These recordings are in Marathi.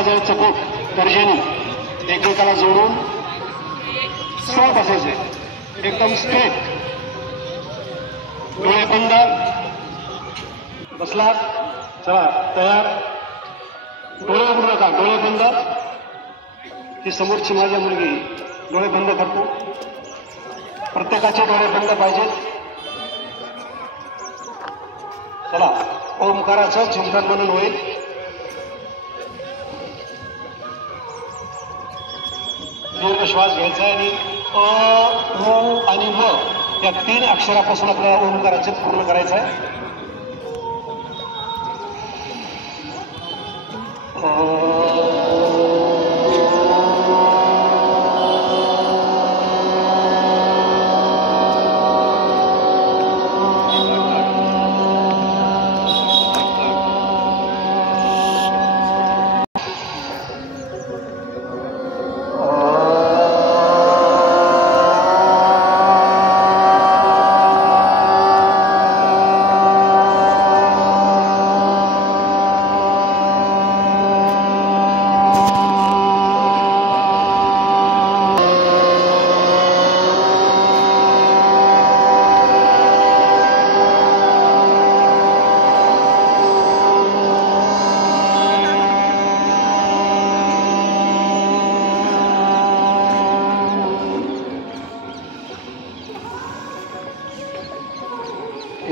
हाताजवळ चकोट तर्जनी एकमेकाला जोडून स्ट्रेट असायचे, एकदम स्ट्रेट. डोळे बंद. बसला, चला तयार. डोळे उघडू नका, डोळे बंद. ही समोरची माझ्या मुलगी डोळे बंद करतो. प्रत्येकाचे डोळे बंद पाहिजेत. चला, ओंकाराचं चिंतन म्हणून होईल. दीर्घ श्वास घ्यायचा आणि अ, उ आणि व या 3 अक्षरापासून आपल्याला ओंकाराचं पूर्ण करायचं आहे.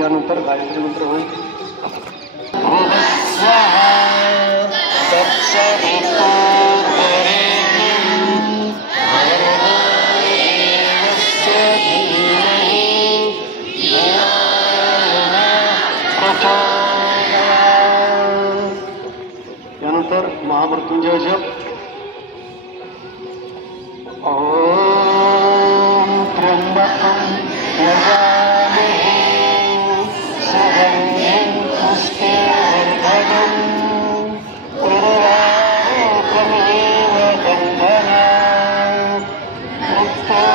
यानंतर गायत्री मंत्र होईल. यानंतर महामृत्युंजय जप. ओम त्र्यंबकं यजामहे सुगन्धिं पुष्टिवर्धनं उर्वारुकमिव बन्धनात् मृत्युर्मुक्षीयमामृतात्.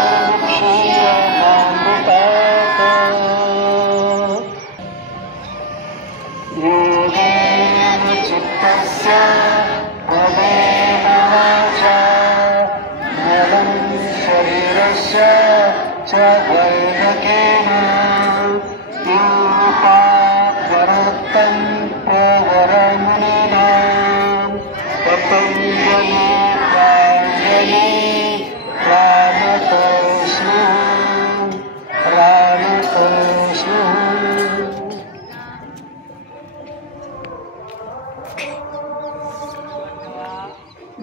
योगेन चित्तस्य पदेन वाचा मलं शरीरस्य च वैरकेन योपात्वरत्तं प्रवरमुनिना पतञ्जलि प्राञ्जलि रामकृष्ण रामकृष्ण.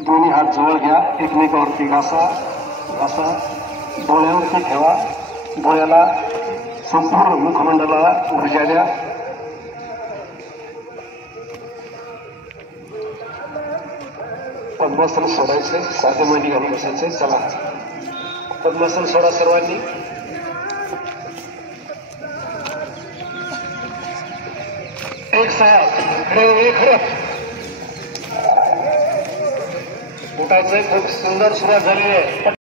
दोन्ही हात जवळ घ्या, एकमेकावरती घासा घासा. डोळ्यावरती ठेवा. डोळ्याला संपूर्ण मुखमंडलाला ऊर्जा द्या. पद्मासन सोडायचे, साधे मांडी घालून बसायचे. चला, पद्मासन सोडा सर्वांनी. एक साथ एक हरत उठायचंय. खूप सुंदर सुरुवात झालेली आहे.